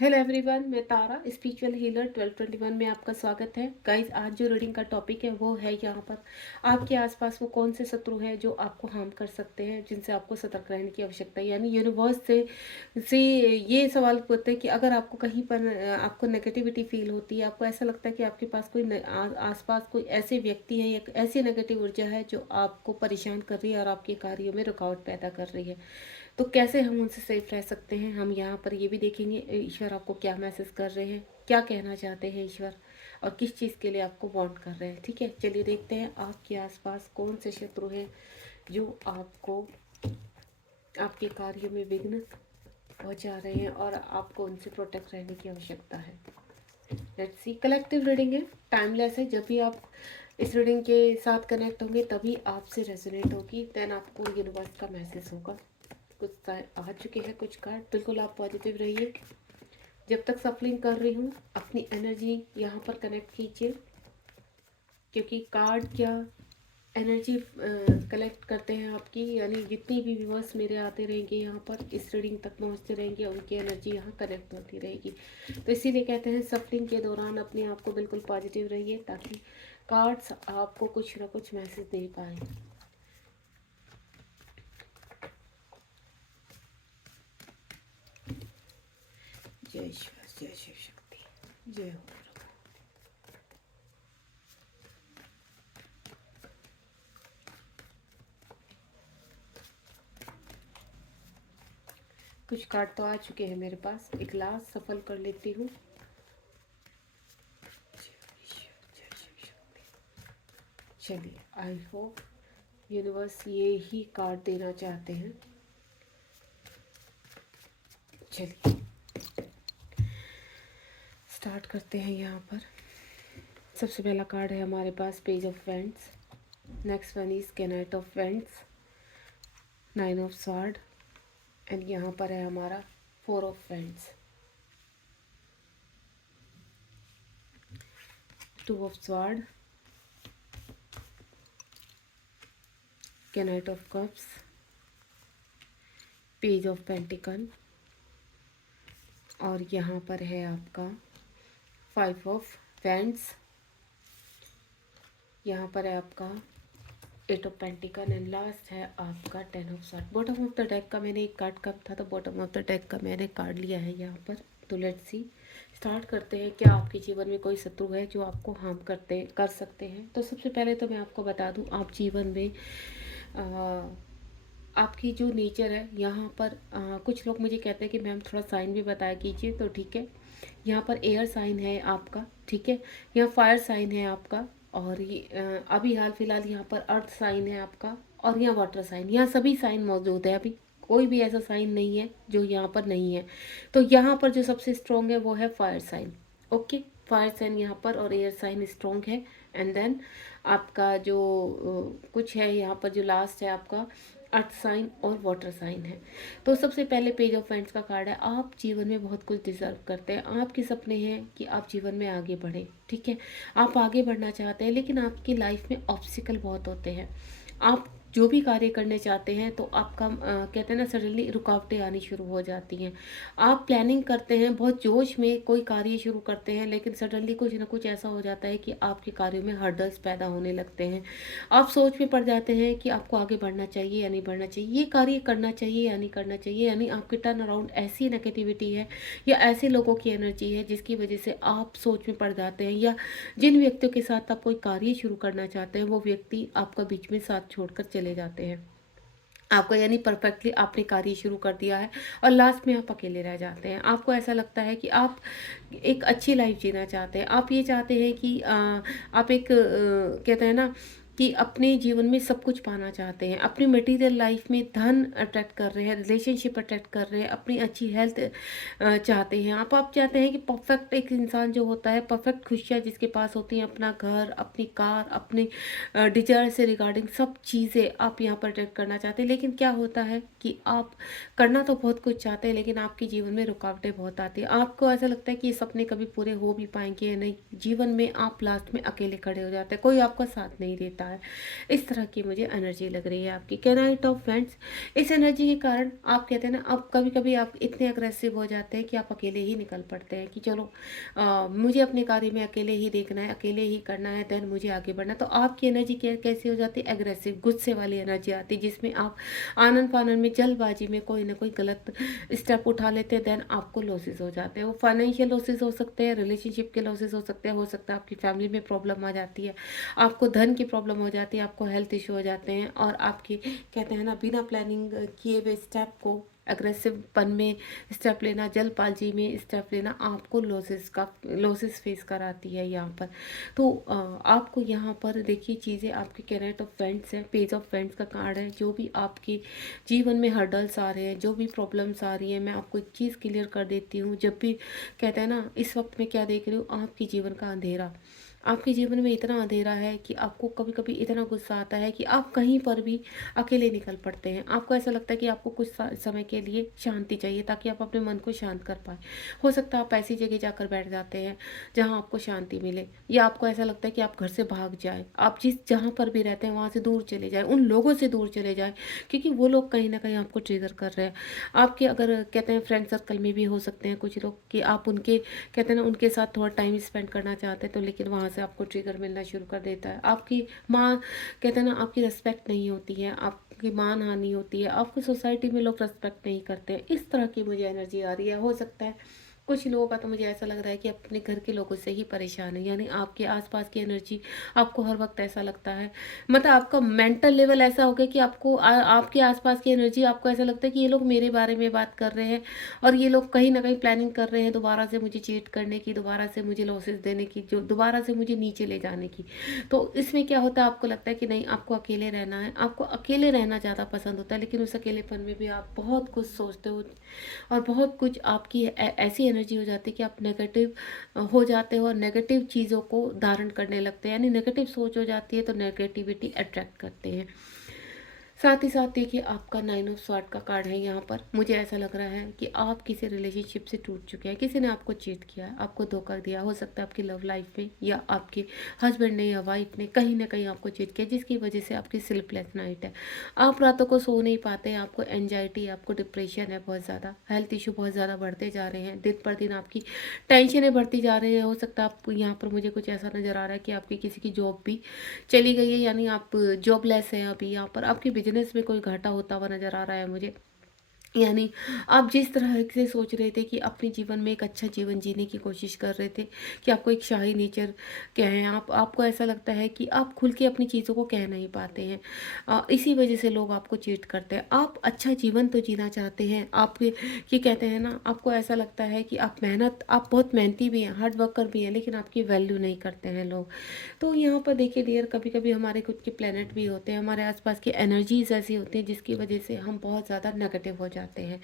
Hello everyone, मैं तारा spiritual healer 1221 में आपका स्वागत है। गाइज, आज जो रीडिंग का टॉपिक है वो है यहाँ पर आपके आसपास वो कौन से शत्रु हैं जो आपको हार्म कर सकते हैं, जिनसे आपको सतर्क रहने की आवश्यकता है। यानी यूनिवर्स से ये सवाल पूछते हैं कि अगर आपको कहीं पर आपको नेगेटिविटी फील होती है, आपको ऐसा लगता है कि आपके पास कोई आसपास कोई ऐसे व्यक्ति है या ऐसी नेगेटिव ऊर्जा है जो आपको परेशान कर रही है और आपके कार्यों में रुकावट पैदा कर रही है, तो कैसे हम उनसे सेफ रह सकते हैं। हम यहाँ पर ये भी देखेंगे ईश्वर आपको क्या मैसेज कर रहे हैं, क्या कहना चाहते हैं ईश्वर, और किस चीज़ के लिए आपको वार्न कर रहे हैं। ठीक है, चलिए देखते हैं आपके आसपास कौन से शत्रु हैं जो आपको आपके कार्यों में विघ्न पहुँचा रहे हैं और आपको उनसे प्रोटेक्ट रहने की आवश्यकता है। लेट्स सी, कलेक्टिव रीडिंग है, टाइमलेस है। जब भी आप इस रीडिंग के साथ कनेक्ट होंगे तभी आपसे रेजोनेट होगी, देन आपको यूनिवर्स का मैसेज होगा। कुछ आ चुके हैं कुछ कार्ड, बिल्कुल आप पॉजिटिव रहिए। जब तक सफलिंग कर रही हूँ अपनी एनर्जी यहाँ पर कनेक्ट कीजिए, क्योंकि कार्ड क्या एनर्जी कलेक्ट करते हैं आपकी। यानी जितनी भी व्यूअर्स मेरे आते रहेंगे यहाँ पर इस रीडिंग तक पहुँचते रहेंगे, उनकी एनर्जी यहाँ कनेक्ट होती रहेगी। तो इसीलिए कहते हैं सफलिंग के दौरान अपने आप को बिल्कुल पॉजिटिव रहिए, ताकि कार्ड्स आपको कुछ ना कुछ मैसेज दे पाए। जय शिव, जय शिव शक्ति, जय हो। कुछ कार्ड तो आ चुके हैं मेरे पास, एक लास्ट सफल कर लेती हूँ। चलिए, आई होप यूनिवर्स ये ही कार्ड देना चाहते हैं। चलिए स्टार्ट करते हैं। यहाँ पर सबसे पहला कार्ड है हमारे पास page of wands, next one is knight of wands, 9 of sword, and यहाँ पर है हमारा 4 of wands, 2 of sword, knight of cups, page of pentacles, और यहाँ पर है आपका 5 ऑफ वेंट्स, यहाँ पर है आपका 8 ऑफ पेंटिकल, एंड लास्ट है आपका 10 of sword. Bottom of the deck का मैंने एक कार्ड कम था, तो बॉटम ऑफ द डेक का मैंने कार्ड लिया है यहाँ पर। तो लेट्स सी, स्टार्ट करते हैं। क्या आपके जीवन में कोई शत्रु है जो आपको हार्म कर सकते हैं? तो सबसे पहले तो मैं आपको बता दूं, आप जीवन में आपकी जो नेचर है यहाँ पर कुछ लोग मुझे कहते हैं कि मैम थोड़ा साइन भी बताया कीजिए, तो ठीक है। यहाँ पर एयर साइन है आपका, ठीक है। यहाँ फायर साइन है आपका, और ये अभी हाल फिलहाल यहाँ पर अर्थ साइन है आपका, और यहाँ वाटर साइन। यहाँ सभी साइन मौजूद है, अभी कोई भी ऐसा साइन नहीं है जो यहाँ पर नहीं है। तो यहाँ पर जो सबसे स्ट्रॉन्ग है वो है fire sign. Okay, fire sign यहाँ पर और एयर साइन स्ट्रॉन्ग है। एंड देन आपका जो कुछ है यहाँ पर, जो लास्ट है आपका अर्थ साइन और वाटर साइन है। तो सबसे पहले पेज ऑफ वेंट्स का कार्ड है, आप जीवन में बहुत कुछ डिजर्व करते हैं। आपके सपने हैं कि आप जीवन में आगे बढ़ें, ठीक है। आप आगे बढ़ना चाहते हैं, लेकिन आपकी लाइफ में ऑब्स्टिकल बहुत होते हैं। आप जो भी कार्य करने चाहते हैं तो आपका कहते हैं ना, सडनली रुकावटें आनी शुरू हो जाती हैं। आप प्लानिंग करते हैं, बहुत जोश में कोई कार्य शुरू करते हैं, लेकिन सडनली कुछ ना कुछ ऐसा हो जाता है कि आपके कार्यों में हर्डल्स पैदा होने लगते हैं। आप सोच में पड़ जाते हैं कि आपको आगे बढ़ना चाहिए या नहीं बढ़ना चाहिए, ये कार्य करना चाहिए या नहीं करना चाहिए। यानी आपके टर्न अराउंड ऐसी नेगेटिविटी है या ऐसे लोगों की एनर्जी है जिसकी वजह से आप सोच में पड़ जाते हैं, या जिन व्यक्तियों के साथ आप कोई कार्य शुरू करना चाहते हैं वो व्यक्ति आपका बीच में साथ छोड़कर चले जाते हैं आपका। यानी परफेक्टली आपने कार्य शुरू कर दिया है और लास्ट में आप अकेले रह जाते हैं। आपको ऐसा लगता है कि आप एक अच्छी लाइफ जीना चाहते हैं, आप ये चाहते हैं कि आप एक कहते हैं ना कि अपने जीवन में सब कुछ पाना चाहते हैं, अपनी मटेरियल लाइफ में धन अट्रैक्ट कर रहे हैं, रिलेशनशिप अट्रैक्ट कर रहे हैं, अपनी अच्छी हेल्थ चाहते हैं। आप चाहते हैं कि परफेक्ट एक इंसान जो होता है, परफेक्ट खुशियाँ जिसके पास होती हैं, अपना घर, अपनी कार, अपने डिजायर से रिगार्डिंग सब चीज़ें आप यहाँ पर अट्रैक्ट करना चाहते हैं। लेकिन क्या होता है कि आप करना तो बहुत कुछ चाहते हैं, लेकिन आपके जीवन में रुकावटें बहुत आती हैं। आपको ऐसा लगता है कि ये सपने कभी पूरे हो भी पाएंगे या नहीं। जीवन में आप लास्ट में अकेले खड़े हो जाते हैं, कोई आपका साथ नहीं देता है। इस तरह की मुझे एनर्जी लग रही है आपकी। Can I talk friends? इस एनर्जी के कारण आप कहते हैं ना, अब कभी-कभी आप इतने अग्रेसिव हो जाते हैं कि आप अकेले ही निकल पड़ते हैं कि चलो मुझे अपने कार्य में अकेले ही देखना है, अकेले ही करना है, देन मुझे आगे बढ़ना है। तो आपकी एनर्जी कैसी हो जाती है? एग्रेसिव, गुस्से वाली एनर्जी आती है, जिसमें आप आनन-फानन में, जल्दबाजी में कोई ना कोई गलत स्टेप उठा लेते हैं, देन आपको लॉसेस हो जाते हैं। वो फाइनेंशियल लॉसेस हो सकते हैं, रिलेशनशिप के लॉसेस हो सकते हैं, हो सकता है आपकी फैमिली में प्रॉब्लम आ जाती है, आपको धन की प्रॉब्लम हो जाती है, आपको हेल्थ इश्यू हो जाते हैं, और आपके कहते हैं ना, बिना प्लानिंग किए हुए स्टेप को, अग्रेसिवपन में स्टेप लेना, जल्दबाजी में स्टेप लेना, आपको लॉसेस फेस कराती है यहाँ पर। तो आपको यहाँ पर देखिए, चीज़ें आपके कैरेट ऑफ फ्रेंड्स हैं, पेज ऑफ फ्रेंड्स का कार्ड है। जो भी आपके जीवन में हर्डल्स आ रहे हैं, जो भी प्रॉब्लम्स आ रही हैं, मैं आपको एक चीज़ क्लियर कर देती हूँ। जब भी कहते हैं ना, इस वक्त मैं क्या देख रही हूँ, आपके जीवन का अंधेरा, आपके जीवन में इतना अंधेरा है कि आपको कभी कभी इतना गुस्सा आता है कि आप कहीं पर भी अकेले निकल पड़ते हैं। आपको ऐसा लगता है कि आपको कुछ समय के लिए शांति चाहिए, ताकि आप अपने मन को शांत कर पाए। हो सकता है आप ऐसी जगह जाकर बैठ जाते हैं जहां आपको शांति मिले, या आपको ऐसा लगता है कि आप घर से भाग जाए, आप जहाँ पर भी रहते हैं वहां से दूर चले जाए, उन लोगों से दूर चले जाए, क्योंकि वो लोग कहीं ना कहीं आपको ट्रिगर कर रहे हैं। आपके, अगर कहते हैं, फ्रेंड सर्कल में भी हो सकते हैं कुछ लोग कि आप उनके, कहते हैं ना, उनके साथ थोड़ा टाइम स्पेंड करना चाहते हैं, तो लेकिन वहाँ से आपको ट्रिगर मिलना शुरू कर देता है। आपकी माँ, कहते हैं ना, आपकी रिस्पेक्ट नहीं होती है, आपकी मान हानि होती है, आपकी सोसाइटी में लोग रिस्पेक्ट नहीं करते हैं। इस तरह की मुझे एनर्जी आ रही है। हो सकता है कुछ लोगों का, तो मुझे ऐसा लग रहा है कि अपने घर के लोगों से ही परेशान है, यानी आपके आसपास की एनर्जी, आपको हर वक्त ऐसा लगता है, मतलब आपका मेंटल लेवल ऐसा हो गया कि आपको आपके आसपास की एनर्जी, आपको ऐसा लगता है कि ये लोग मेरे बारे में बात कर रहे हैं, और ये लोग कहीं ना कहीं प्लानिंग कर रहे हैं दोबारा से मुझे चीट करने की, दोबारा से मुझे लॉसेस देने की, जो दोबारा से मुझे नीचे ले जाने की। तो इसमें क्या होता है, आपको लगता है कि नहीं, आपको अकेले रहना है, आपको अकेले रहना ज़्यादा पसंद होता है, लेकिन उस अकेलेपन में भी आप बहुत कुछ सोचते हो, और बहुत कुछ आपकी ऐसी एनर्जी हो जाती है कि आप नेगेटिव हो जाते हो, और नेगेटिव चीज़ों को धारण करने लगते हैं, यानी नेगेटिव सोच हो जाती है, तो नेगेटिविटी अट्रैक्ट करते हैं। साथ ही साथ देखिए, आपका 9 ऑफ स्वॉर्ड का कार्ड है यहाँ पर। मुझे ऐसा लग रहा है कि आप किसी रिलेशनशिप से टूट चुके हैं, किसी ने आपको चीट किया है, आपको धोखा दिया। हो सकता है आपकी लव लाइफ में, या आपके हस्बैंड ने या वाइफ ने कहीं ना कहीं आपको चीट किया, जिसकी वजह से आपकी स्लीपलेस नाइट है। आप रातों को सो नहीं पाते, आपको एंजाइटी, आपको डिप्रेशन है बहुत ज़्यादा, हेल्थ इशू बहुत ज़्यादा बढ़ते जा रहे हैं, दिन पर दिन आपकी टेंशनें बढ़ती जा रही है। हो सकता है आप, यहाँ पर मुझे कुछ ऐसा नज़र आ रहा है कि आपकी किसी की जॉब भी चली गई है, यानी आप जॉबलेस हैं अभी। यहाँ पर आपके बिजनेस में कोई घाटा होता हुआ नज़र आ रहा है मुझे, यानी आप जिस तरह से सोच रहे थे कि अपने जीवन में एक अच्छा जीवन जीने की कोशिश कर रहे थे, कि आपको एक शाही नेचर क्या है, आपको ऐसा लगता है कि आप खुल के अपनी चीज़ों को कह नहीं पाते हैं, इसी वजह से लोग आपको चीट करते हैं। आप अच्छा जीवन तो जीना चाहते हैं, आप ये कहते हैं ना, आपको ऐसा लगता है कि आप बहुत मेहनती भी हैं, हार्ड वर्कर भी हैं, लेकिन आपकी वैल्यू नहीं करते हैं लोग। तो यहाँ पर देखिए डियर, कभी कभी हमारे खुद के प्लेनेट भी होते हैं, हमारे आसपास की एनर्जीज ऐसी होती हैं, जिसकी वजह से हम बहुत ज़्यादा नेगेटिव हो जाते हैं।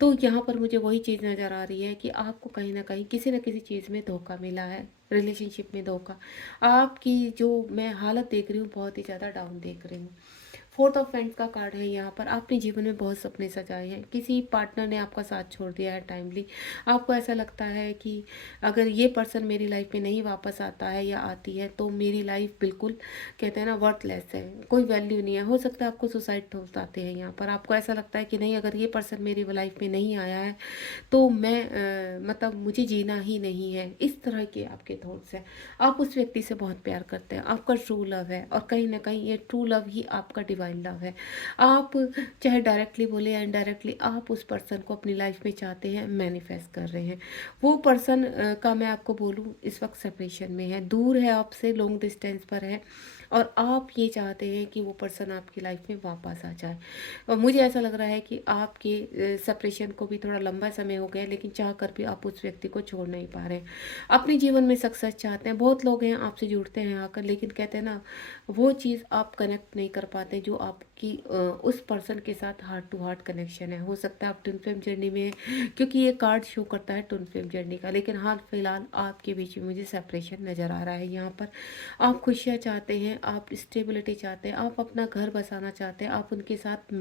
तो यहाँ पर मुझे वही चीज़ नज़र आ रही है कि आपको कहीं ना कहीं किसी न किसी चीज़ में धोखा मिला है, रिलेशनशिप में धोखा। आपकी जो मैं हालत देख रही हूँ, बहुत ही ज़्यादा डाउन देख रही हूँ। फोर्थ ऑफ फ्रेंड्स का कार्ड है यहाँ पर। आपने जीवन में बहुत सपने सजाए हैं, किसी पार्टनर ने आपका साथ छोड़ दिया है टाइमली। आपको ऐसा लगता है कि अगर ये पर्सन मेरी लाइफ में नहीं वापस आता है या आती है, तो मेरी लाइफ बिल्कुल, कहते हैं ना, वर्थलेस है, कोई वैल्यू नहीं है। हो सकता है आपको सुसाइड थॉट्स आते हैं यहाँ पर। आपको ऐसा लगता है कि नहीं, अगर ये पर्सन मेरी लाइफ में नहीं आया है, तो मैं मतलब मुझे जीना ही नहीं है। इस तरह के आपके थॉट्स हैं। आप उस व्यक्ति से बहुत प्यार करते हैं, आपका ट्रू लव है, और कहीं ना कहीं ये ट्रू लव ही आपका डिवाइन लव है। आप चाहे डायरेक्टली बोले या इनडायरेक्टली, आप उस पर्सन को अपनी लाइफ में चाहते हैं, मैनिफेस्ट कर रहे हैं। वो पर्सन का मैं आपको बोलूँ, इस वक्त सेपरेशन में है, दूर है आपसे, लॉन्ग डिस्टेंस पर है, और आप ये चाहते हैं कि वो पर्सन आपकी लाइफ में वापस आ जाए। और मुझे ऐसा लग रहा है कि आपके सेपरेशन को भी थोड़ा लंबा समय हो गया है, लेकिन चाह कर भी आप उस व्यक्ति को छोड़ नहीं पा रहे हैं। अपने जीवन में सक्सेस चाहते हैं। बहुत लोग हैं आपसे जुड़ते हैं आकर, लेकिन कहते हैं ना, वो चीज़ आप कनेक्ट नहीं कर पाते जो आपकी उस पर्सन के साथ हार्ट टू हार्ट कनेक्शन है। हो सकता है आप ट्विन फ्लेम जर्नी में हैं, क्योंकि ये कार्ड शो करता है ट्विन फ्लेम जर्नी का, लेकिन हाल फिलहाल आपके बीच में मुझे सेपरेशन नज़र आ रहा है। यहाँ पर आप खुशियाँ चाहते हैं, आप स्टेबिलिटी चाहते हैं, आप अपना घर बसाना चाहते हैं, आप उनके साथ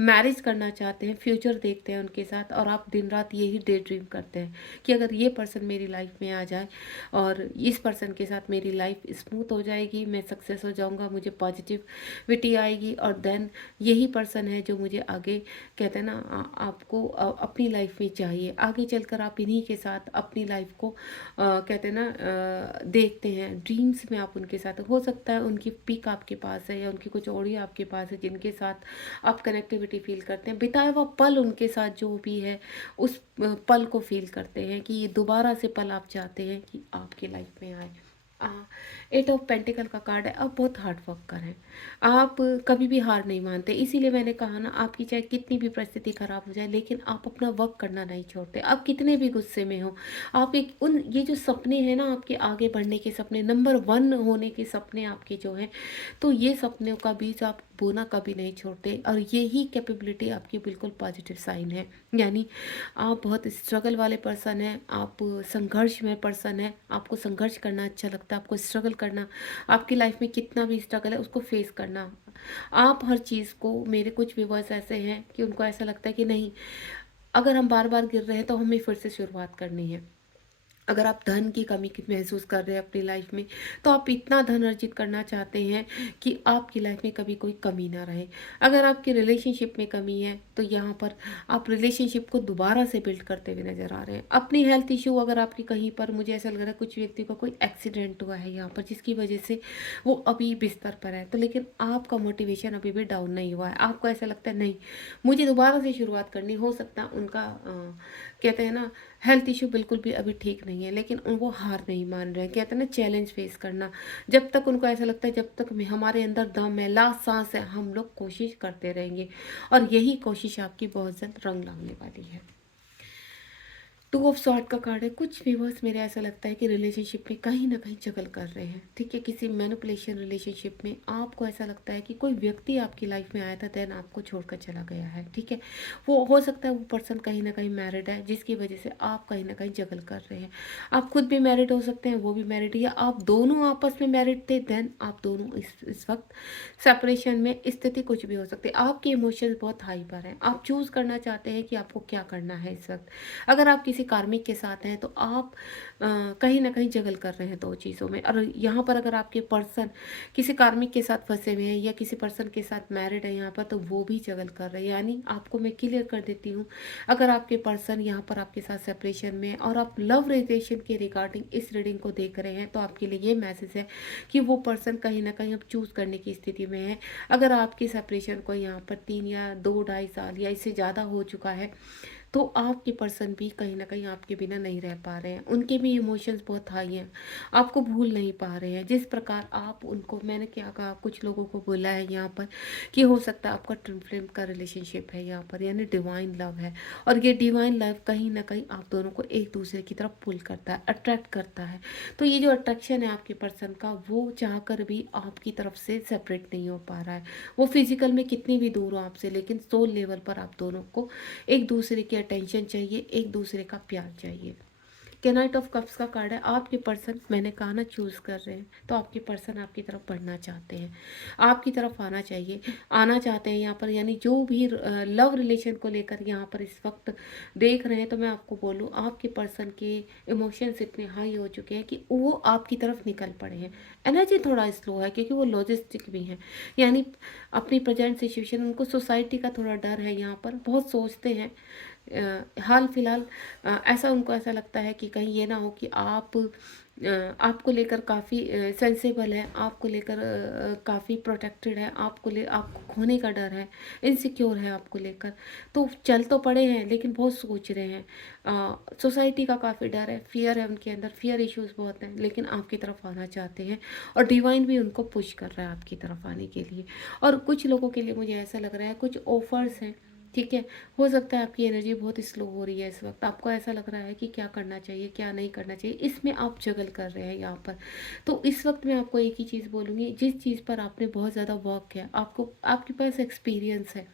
मैरिज करना चाहते हैं, फ्यूचर देखते हैं उनके साथ, और आप दिन रात यही डे ड्रीम करते हैं कि अगर ये पर्सन मेरी लाइफ में आ जाए और इस पर्सन के साथ मेरी लाइफ स्मूथ हो जाएगी, मैं सक्सेस हो जाऊंगा, मुझे पॉजिटिविटी आएगी, और देन यही पर्सन है जो मुझे आगे, कहते हैं ना, आपको अपनी लाइफ में चाहिए, आगे चलकर आप इन्हीं के साथ अपनी लाइफ को कहते हैं ना देखते हैं, ड्रीम्स में आप उनके साथ, हो सकता है उनकी पिक आपके पास है या उनकी कुछ ऑडियो आपके पास है जिनके साथ आप कनेक्टिविटी फील करते हैं, बिताया हुआ पल उनके साथ जो भी है उस पल को फील करते हैं कि ये दोबारा से पल आप चाहते हैं कि आपकी लाइफ में आए। एट ऑफ पेंटिकल का कार्ड है, आप बहुत हार्ड वर्कर हैं, आप कभी भी हार नहीं मानते, इसीलिए मैंने कहा ना, आपकी चाहे कितनी भी परिस्थिति खराब हो जाए लेकिन आप अपना वर्क करना नहीं छोड़ते, आप कितने भी गुस्से में हो, आप एक उन ये जो सपने हैं ना आपके आगे बढ़ने के सपने, नंबर वन होने के सपने आपके जो हैं, तो ये सपनों का बीज आप बोना कभी नहीं छोड़ते, और यही कैपेबिलिटी आपकी बिल्कुल पॉजिटिव साइन है। यानी आप बहुत स्ट्रगल वाले पर्सन हैं, आप संघर्ष में पर्सन हैं, आपको संघर्ष करना अच्छा लगता है, आपको स्ट्रगल करना, आपकी लाइफ में कितना भी स्ट्रगल है उसको फेस करना, आप हर चीज़ को, मेरे कुछ व्यूवर्स ऐसे हैं कि उनको ऐसा लगता है कि नहीं, अगर हम बार बार गिर रहे हैं तो हमें फिर से शुरुआत करनी है, अगर आप धन की कमी की महसूस कर रहे हैं अपनी लाइफ में, तो आप इतना धन अर्जित करना चाहते हैं कि आपकी लाइफ में कभी कोई कमी ना रहे, अगर आपकी रिलेशनशिप में कमी है तो यहाँ पर आप रिलेशनशिप को दोबारा से बिल्ड करते हुए नजर आ रहे हैं, अपनी हेल्थ इशू, अगर आपकी कहीं पर, मुझे ऐसा लग रहा है कुछ व्यक्ति का कोई एक्सीडेंट हुआ है यहाँ पर जिसकी वजह से वो अभी बिस्तर पर है, तो लेकिन आपका मोटिवेशन अभी भी डाउन नहीं हुआ है, आपको ऐसा लगता है नहीं, मुझे दोबारा से शुरुआत करनी, हो सकता है उनका कहते हैं ना हेल्थ इशू बिल्कुल भी अभी ठीक नहीं है, लेकिन वो हार नहीं मान रहे हैं, कहते हैं ना चैलेंज फेस करना, जब तक उनको ऐसा लगता है जब तक हमारे अंदर दम है, लास्ट सांस है, हम लोग कोशिश करते रहेंगे, और यही कोशिश आपकी बहुत जल्द रंग लाने वाली है। टू ऑफ सॉर्ट का कार्ड है, कुछ व्यूवर्स मेरे ऐसा लगता है कि रिलेशनशिप में कहीं ना कहीं जगल कर रहे हैं, ठीक है, किसी मैनिपुलेशन रिलेशनशिप में आपको ऐसा लगता है कि कोई व्यक्ति आपकी लाइफ में आया था, देन आपको छोड़कर चला गया है, ठीक है, वो हो सकता है वो पर्सन कहीं ना कहीं मैरिड है जिसकी वजह से आप कहीं ना कहीं जगल कर रहे हैं, आप खुद भी मैरिड हो सकते हैं, वो भी मैरिड, या आप दोनों आपस में मैरिड थे, देन आप दोनों इस वक्त सेपरेशन में, स्थिति कुछ भी हो सकती है, आपके इमोशंस बहुत हाई पर हैं, आप चूज करना चाहते हैं कि आपको क्या करना है इस वक्त, अगर आप किसी कार्मिक के साथ हैं तो आप कहीं ना कहीं जगल कर रहे हैं दो चीज़ों में, और यहाँ पर अगर आपके पर्सन किसी कार्मिक के साथ फंसे हुए हैं या किसी पर्सन के साथ मैरिड है यहाँ पर, तो वो भी जगल कर रहे हैं, यानी आपको मैं क्लियर कर देती हूँ, अगर आपके पर्सन यहाँ पर आपके साथ सेपरेशन में और आप लव रिलेशन के रिगार्डिंग इस रीडिंग को देख रहे हैं, तो आपके लिए ये मैसेज है कि वो पर्सन कहीं ना कहीं अब चूज़ करने की स्थिति में है, अगर आपकी सेपरेशन को यहाँ पर 3 या 2 ढाई साल या इससे ज़्यादा हो चुका है, तो आपके पर्सन भी कहीं ना कहीं आपके बिना नहीं रह पा रहे हैं, उनके भी इमोशंस बहुत हाई हैं, आपको भूल नहीं पा रहे हैं, जिस प्रकार आप उनको, मैंने क्या कहा, कुछ लोगों को बोला है यहाँ पर कि हो सकता है आपका ट्विन फ्लेम का रिलेशनशिप है यहाँ पर, यानी डिवाइन लव है, और ये डिवाइन लव कहीं ना कहीं आप दोनों को एक दूसरे की तरफ पुल करता है, अट्रैक्ट करता है, तो ये जो अट्रैक्शन है आपके पर्सन का, वो चाह कर भी आपकी तरफ से सेपरेट नहीं हो पा रहा है, वो फिजिकल में कितनी भी दूर हो आपसे, लेकिन सोल लेवल पर आप दोनों को एक दूसरे की अटेंशन चाहिए, एक दूसरे का प्यार चाहिए। क्या नाइट ऑफ कप्स का कार्ड है, आपके पर्सन, मैंने कहा ना चूज कर रहे हैं, तो आपके पर्सन आपकी तरफ बढ़ना चाहते हैं, आपकी तरफ आना चाहिए, आना चाहते हैं यहाँ पर, यानी जो भी लव रिलेशन को लेकर यहाँ पर इस वक्त देख रहे हैं, तो मैं आपको बोलूँ आपके पर्सन के इमोशंस इतने हाई हो चुके हैं कि वो आपकी तरफ निकल पड़े हैं, एनर्जी थोड़ा स्लो है क्योंकि वो लॉजिस्टिक भी हैं, यानी अपनी प्रेजेंट सिचुएशन, उनको सोसाइटी का थोड़ा डर है, यहाँ पर बहुत सोचते हैं, हाल फिलहाल ऐसा उनको ऐसा लगता है कि कहीं ये ना हो कि आपको लेकर काफ़ी सेंसेबल है, आपको लेकर काफ़ी प्रोटेक्टेड है, आपको खोने का डर है, इनसिक्योर है आपको लेकर, तो चल तो पड़े हैं लेकिन बहुत सोच रहे हैं, सोसाइटी का काफ़ी डर है, फियर है उनके अंदर, फियर इश्यूज बहुत हैं, लेकिन आपकी तरफ आना चाहते हैं, और डिवाइन भी उनको पुश कर रहा है आपकी तरफ आने के लिए, और कुछ लोगों के लिए मुझे ऐसा लग रहा है कुछ ऑफर्स हैं, ठीक है, हो सकता है आपकी एनर्जी बहुत स्लो हो रही है इस वक्त, आपको ऐसा लग रहा है कि क्या करना चाहिए क्या नहीं करना चाहिए, इसमें आप जगल कर रहे हैं यहाँ पर, तो इस वक्त मैं आपको एक ही चीज़ बोलूँगी, जिस चीज़ पर आपने बहुत ज़्यादा वर्क किया, आपको आपके पास एक्सपीरियंस है,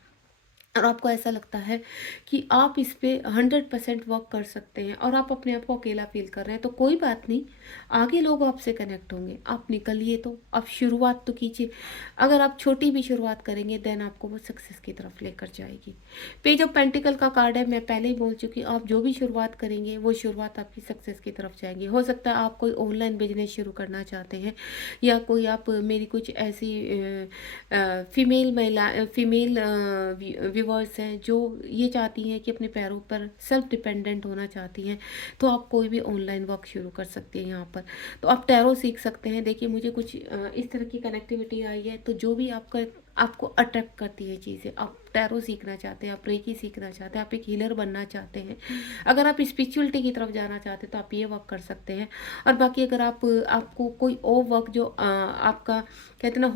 और आपको ऐसा लगता है कि आप इस पे 100% वर्क कर सकते हैं और आप अपने आप को अकेला फ़ील कर रहे हैं, तो कोई बात नहीं, आगे लोग आपसे कनेक्ट होंगे। आप निकलिए, तो आप शुरुआत तो कीजिए। अगर आप छोटी भी शुरुआत करेंगे, देन आपको वो सक्सेस की तरफ लेकर जाएगी। पेज ऑफ पेंटिकल का कार्ड है, मैं पहले ही बोल चुकी हूँ, आप जो भी शुरुआत करेंगे, वो शुरुआत आपकी सक्सेस की तरफ जाएगी। हो सकता है आप कोई ऑनलाइन बिजनेस शुरू करना चाहते हैं, या कोई आप मेरी कुछ ऐसी फीमेल व्यूवर्स हैं जो ये चाहती हैं कि अपने पैरों पर सेल्फ डिपेंडेंट होना चाहती हैं, तो आप कोई भी ऑनलाइन वर्क शुरू कर सकते हैं यहाँ पर। तो आप टैरो सीख सकते हैं। देखिए, मुझे कुछ इस तरह की कनेक्टिविटी आई है, तो जो भी आपको अट्रैक्ट करती है चीज़ें, आप टैरो सीखना चाहते हैं, आप रेकी सीखना चाहते हैं, आप एक हीलर बनना चाहते हैं, अगर आप स्पिरिचुअलिटी की तरफ जाना चाहते हैं, तो आप ये वर्क कर सकते हैं। और बाकी अगर आपको कोई और वर्क जो आपका कहते हैं ना,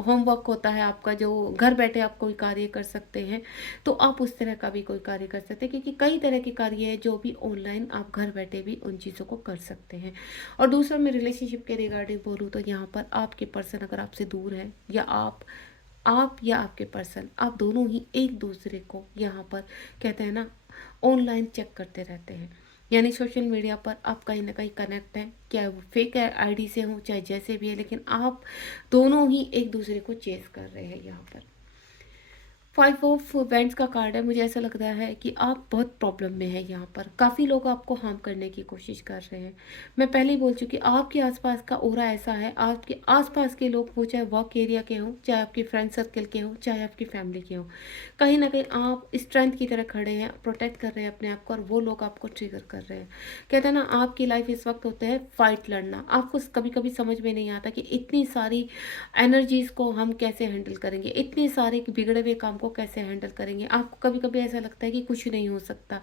होम वर्क होता है आपका, जो घर बैठे आप कोई कार्य कर सकते हैं, तो आप उस तरह का भी कोई कार्य कर सकते हैं, क्योंकि कई तरह के कार्य है जो भी ऑनलाइन आप घर बैठे भी उन चीज़ों को कर सकते हैं। और दूसरा, मैं रिलेशनशिप के रिगार्डिंग बोलूँ, तो यहाँ पर आपके पर्सन अगर आपसे दूर है, या आप या आपके पर्सन, आप दोनों ही एक दूसरे को यहाँ पर कहते हैं ना, ऑनलाइन चेक करते रहते हैं। यानी सोशल मीडिया पर आप कहीं ना कहीं कनेक्ट हैं, क्या वो फेक आईडी से हो चाहे जैसे भी है, लेकिन आप दोनों ही एक दूसरे को चेस कर रहे हैं यहाँ पर। 5 ऑफ वैंड्स का कार्ड है। मुझे ऐसा लग रहा है कि आप बहुत प्रॉब्लम में है यहाँ पर, काफ़ी लोग आपको हार्म करने की कोशिश कर रहे हैं। मैं पहले ही बोल चुकी, आपके आसपास का ऑरा ऐसा है, आपके आसपास के लोग, वो चाहे वर्क एरिया के हों, चाहे आपके फ्रेंड सर्कल के हों, चाहे आपकी फैमिली के हों, कहीं ना कहीं आप स्ट्रेंथ की तरह खड़े हैं, प्रोटेक्ट कर रहे हैं अपने आप को, और वो लोग आपको ट्रिगर कर रहे हैं। कहते हैं ना, आपकी लाइफ इस वक्त होता है फाइट लड़ना। आपको कभी कभी समझ में नहीं आता कि इतनी सारी एनर्जीज़ को हम कैसे हैंडल करेंगे, इतने सारे बिगड़े हुए काम को कैसे हैंडल करेंगे। आपको कभी कभी ऐसा लगता है कि कुछ नहीं हो सकता,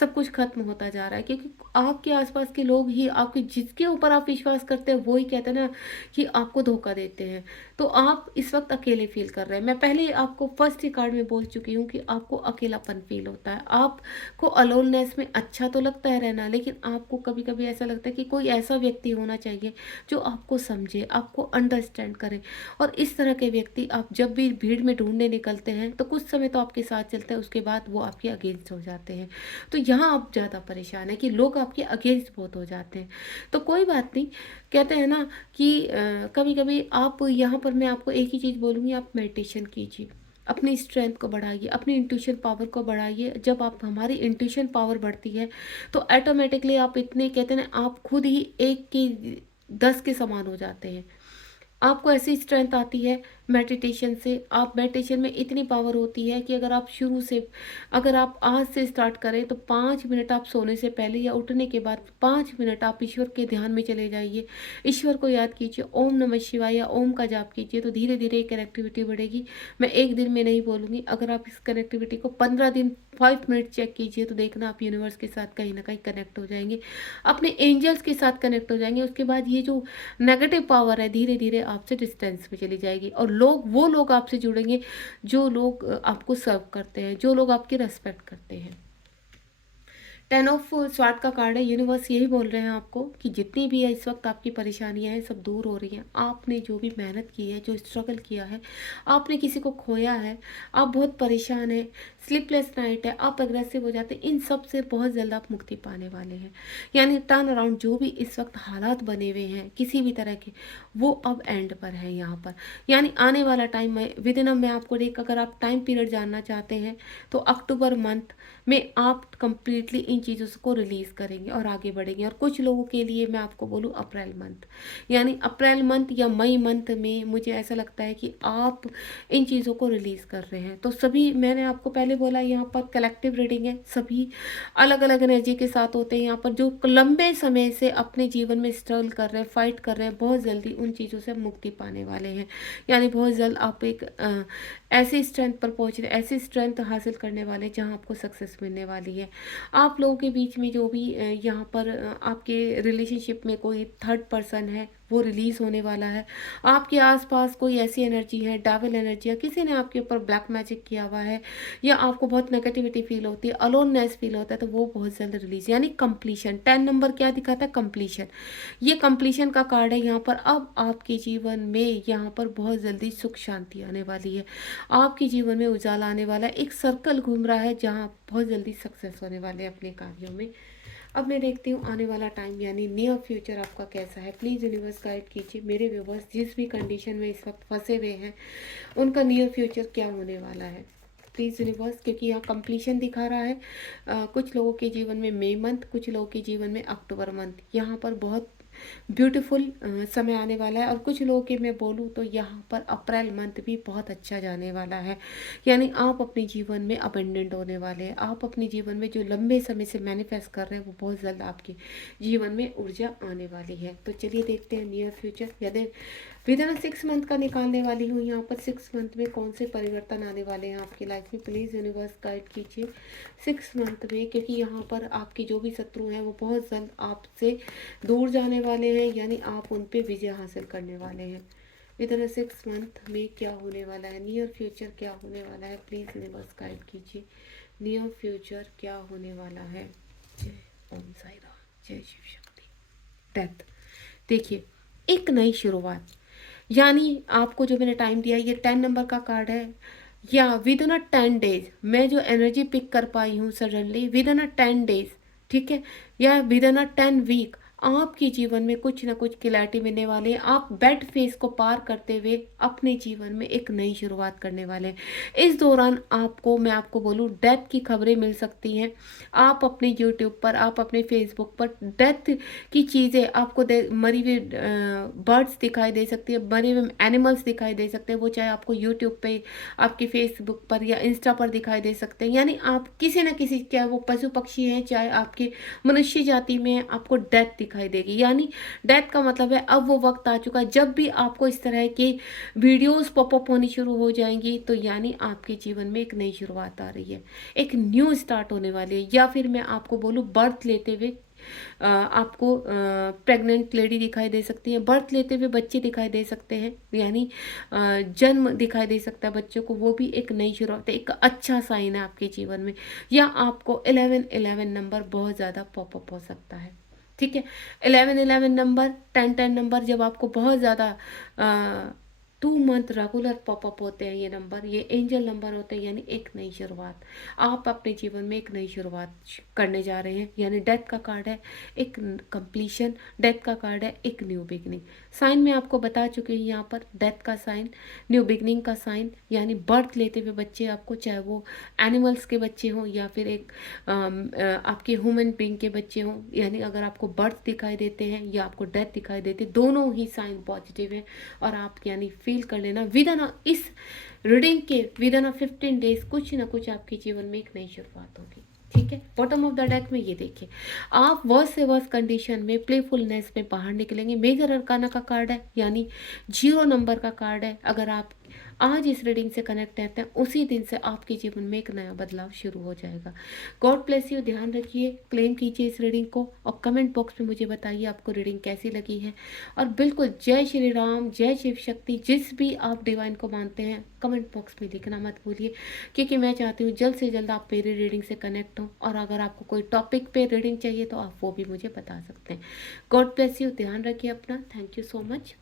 सब कुछ खत्म होता जा रहा है, क्योंकि आपके आसपास के लोग ही, आपके जिसके ऊपर आप विश्वास करते हैं, वो ही कहते हैं ना कि आपको धोखा देते हैं। तो आप इस वक्त अकेले फील कर रहे हैं। मैं पहले आपको फर्स्ट ही कार्ड में बोल चुकी हूँ कि आपको अकेलापन फील होता है, आपको अलोननेस में अच्छा तो लगता है रहना, लेकिन आपको कभी कभी ऐसा लगता है कि कोई ऐसा व्यक्ति होना चाहिए जो आपको समझे, आपको अंडरस्टैंड करे। और इस तरह के व्यक्ति आप जब भी भीड़ में ढूंढने निकलते हैं, तो कुछ समय तो आपके साथ चलते हैं, उसके बाद वो आपके अगेंस्ट हो जाते हैं। तो यहाँ आप ज़्यादा परेशान हैं कि लोग आपके अगेंस्ट बहुत हो जाते हैं। तो कोई बात नहीं, कहते हैं ना कि कभी कभी आप यहाँ पर, मैं आपको एक ही चीज़ बोलूँगी, आप मेडिटेशन कीजिए, अपनी स्ट्रेंथ को बढ़ाइए, अपनी इंट्यूशन पावर को बढ़ाइए। जब आप हमारी इंट्यूशन पावर बढ़ती है, तो ऑटोमेटिकली आप इतने, कहते हैं ना, आप खुद ही 1 के 10 के समान हो जाते हैं। आपको ऐसी स्ट्रेंथ आती है मेडिटेशन से। आप मेडिटेशन में इतनी पावर होती है कि अगर आप शुरू से, अगर आप आज से स्टार्ट करें, तो 5 मिनट आप सोने से पहले या उठने के बाद 5 मिनट आप ईश्वर के ध्यान में चले जाइए, ईश्वर को याद कीजिए, ओम नमः शिवाय या ओम का जाप कीजिए, तो धीरे धीरे कनेक्टिविटी बढ़ेगी। मैं एक दिन में नहीं बोलूँगी, अगर आप इस कनेक्टिविटी को 15 दिन 5 मिनट चेक कीजिए, तो देखना आप यूनिवर्स के साथ कहीं ना कहीं कनेक्ट हो जाएंगे, अपने एंजल्स के साथ कनेक्ट हो जाएंगे। उसके बाद ये जो नेगेटिव पावर है, धीरे धीरे आपसे डिस्टेंस में चली जाएगी, और वो लोग आपसे जुड़ेंगे जो लोग आपको सर्व करते हैं, जो लोग आपकी रेस्पेक्ट करते हैं। 10 ऑफ स्वार्ड का कार्ड है। यूनिवर्स यही बोल रहे हैं आपको कि जितनी भी है इस वक्त आपकी परेशानियां हैं, सब दूर हो रही हैं। आपने जो भी मेहनत की है, जो स्ट्रगल किया है, आपने किसी को खोया है, आप बहुत परेशान हैं, स्लीपलेस नाइट है, आप अग्रेसिव हो जाते हैं, इन सब से बहुत जल्द आप मुक्ति पाने वाले हैं। यानी टर्न अराउंड, जो भी इस वक्त हालात बने हुए हैं किसी भी तरह के, वो अब एंड पर है यहाँ पर। यानी आने वाला टाइम में, विद इन, मैं आपको अगर आप टाइम पीरियड जानना चाहते हैं, तो अक्टूबर मंथ में आप कंप्लीटली इन चीज़ों को रिलीज़ करेंगे और आगे बढ़ेंगे। और कुछ लोगों के लिए मैं आपको बोलूँ, अप्रैल मंथ, यानी अप्रैल मंथ या मई मंथ में मुझे ऐसा लगता है कि आप इन चीज़ों को रिलीज़ कर रहे हैं। तो सभी, मैंने आपको पहले बोला, यहाँ पर कलेक्टिव रीडिंग है, सभी अलग अलग एनर्जी के साथ होते हैं। यहाँ पर जो लंबे समय से अपने जीवन में स्ट्रगल कर रहे हैं, फाइट कर रहे हैं, बहुत जल्दी उन चीज़ों से मुक्ति पाने वाले हैं। यानी बहुत जल्द आप एक ऐसी स्ट्रेंथ पर पहुँच रहे, ऐसी स्ट्रेंथ हासिल करने वाले जहाँ आपको सक्सेस मिलने वाली है। आप लोगों के बीच में जो भी यहाँ पर आपके रिलेशनशिप में कोई थर्ड पर्सन है, वो रिलीज़ होने वाला है। आपके आसपास कोई ऐसी एनर्जी है, डेविल एनर्जी है, किसी ने आपके ऊपर ब्लैक मैजिक किया हुआ है, या आपको बहुत नेगेटिविटी फील होती है, अलोननेस फील होता है, तो वो बहुत जल्द रिलीज, यानी कंप्लीशन। 10 नंबर क्या दिखाता है? कंप्लीशन। ये कंप्लीशन का कार्ड है यहाँ पर। अब आपके जीवन में यहाँ पर बहुत जल्दी सुख शांति आने वाली है, आपके जीवन में उजाला आने वाला है, एक सर्कल घूम रहा है जहाँ आप बहुत जल्दी सक्सेस होने वाले हैं अपने कार्यों में। अब मैं देखती हूँ आने वाला टाइम यानी नियर फ्यूचर आपका कैसा है। प्लीज़ यूनिवर्स गाइड कीजिए मेरे व्यूवर्स जिस भी कंडीशन में इस वक्त फंसे हुए हैं, उनका नियर फ्यूचर क्या होने वाला है। प्लीज़ यूनिवर्स, क्योंकि यहाँ कंप्लीशन दिखा रहा है। कुछ लोगों के जीवन में मई मंथ, कुछ लोगों के जीवन में अक्टूबर मंथ, यहाँ पर बहुत ब्यूटीफुल समय आने वाला है। और कुछ लोगों के मैं बोलूँ तो यहाँ पर अप्रैल मंथ भी बहुत अच्छा जाने वाला है, यानी आप अपने जीवन में अबंडेंट होने वाले हैं। आप अपने जीवन में जो लंबे समय से मैनिफेस्ट कर रहे हैं वो बहुत जल्द आपके जीवन में ऊर्जा आने वाली है। तो चलिए देखते हैं नियर फ्यूचर, यदि विद इन 6 मंथ का निकालने वाली हूँ यहाँ पर 6 मंथ में कौन से परिवर्तन आने वाले हैं आपकी लाइफ में। प्लीज़ यूनिवर्स गाइड कीजिए 6 मंथ में, क्योंकि यहाँ पर आपके जो भी शत्रु हैं वो बहुत जल्द आपसे दूर जाने वाले हैं, यानी आप उन पर विजय हासिल करने वाले हैं। विद इन 6 मंथ में क्या होने वाला है, नियर फ्यूचर क्या होने वाला है, प्लीज़ यूनिवर्स गाइड कीजिए नियर फ्यूचर क्या होने वाला है। जय ओम साई राम, जय शिव शक्ति। डेथ, देखिए एक नई शुरुआत, यानी आपको जो मैंने टाइम दिया ये 10 नंबर का कार्ड है, या विद इन 10 डेज मैं जो एनर्जी पिक कर पाई हूँ सडनली, विद इन 10 डेज, ठीक है, या विद इन 10 वीक आपके जीवन में कुछ ना कुछ क्लैरिटी मिलने वाली है। आप बेड फेस को पार करते हुए अपने जीवन में एक नई शुरुआत करने वाले हैं। इस दौरान आपको, मैं आपको बोलूँ, डेथ की खबरें मिल सकती हैं। आप अपने यूट्यूब पर, आप अपने फेसबुक पर डेथ की चीज़ें आपको मरी हुई बर्ड्स दिखाई दे सकती है, मरे हुए एनिमल्स दिखाई दे सकते हैं, वो चाहे आपको यूट्यूब पे, आपके फेसबुक पर या इंस्टा पर दिखाई दे सकते हैं। यानी आप किसी न किसी, चाहे वो पशु पक्षी हैं, चाहे आपके मनुष्य जाति में है, आपको डेथ दिखाई देगी। यानी डेथ का मतलब है अब वो वक्त आ चुका है, जब भी आपको इस तरह की वीडियोस पॉपअप होनी शुरू हो जाएंगी तो यानी आपके जीवन में एक नई शुरुआत आ रही है, एक न्यू स्टार्ट होने वाली है। या फिर मैं आपको बोलूँ बर्थ लेते हुए आपको प्रेग्नेंट लेडी दिखाई दे सकती है, बर्थ लेते हुए बच्चे दिखाई दे सकते हैं, यानी जन्म दिखाई दे सकता है बच्चों को, वो भी एक नई शुरुआत है, एक अच्छा साइन है आपके जीवन में। या आपको 11-11 नंबर बहुत ज़्यादा पॉपअप हो सकता है, ठीक है। 11-11 नंबर, 10-10 नंबर जब आपको बहुत ज़्यादा 2 मंथ रेगुलर पॉपअप होते हैं, ये नंबर, ये एंजल नंबर होते हैं, यानी एक नई शुरुआत। आप अपने जीवन में एक नई शुरुआत करने जा रहे हैं, यानी डेथ का कार्ड है एक कंप्लीशन, डेथ का कार्ड है एक न्यू बिगनिंग। साइन में आपको बता चुकी हूँ यहाँ पर, डेथ का साइन, न्यू बिगनिंग का साइन, यानी बर्थ लेते हुए बच्चे आपको, चाहे वो एनिमल्स के बच्चे हों या फिर एक आपके ह्यूमन बीइंग के बच्चे हों, यानी अगर आपको बर्थ दिखाई देते हैं या आपको डेथ दिखाई देती है, दोनों ही साइन पॉजिटिव है। और आप यानी फील कर लेना विद इन इस रीडिंग के विद इन 15 डेज कुछ ना कुछ आपके जीवन में एक नई शुरुआत होगी, ठीक है। बॉटम ऑफ द डेक में ये देखिए, आप वर्स से वर्स कंडीशन में प्लेफुलनेस में बाहर निकलेंगे। मेजर अरकाना का कार्ड है, यानी 0 नंबर का कार्ड है। अगर आप आज इस रीडिंग से कनेक्ट रहते हैं उसी दिन से आपके जीवन में एक नया बदलाव शुरू हो जाएगा। गॉड ब्लेस यू, ध्यान रखिए, क्लेम कीजिए इस रीडिंग को और कमेंट बॉक्स में मुझे बताइए आपको रीडिंग कैसी लगी है। और बिल्कुल जय श्री राम, जय शिव शक्ति, जिस भी आप डिवाइन को मानते हैं कमेंट बॉक्स में लिखना मत भूलिए, क्योंकि मैं चाहती हूँ जल्द से जल्द आप मेरी रीडिंग से कनेक्ट हों। और अगर आपको कोई टॉपिक पे रीडिंग चाहिए तो आप वो भी मुझे बता सकते हैं। गॉड ब्लेस यू, ध्यान रखिए अपना। Thank you so much.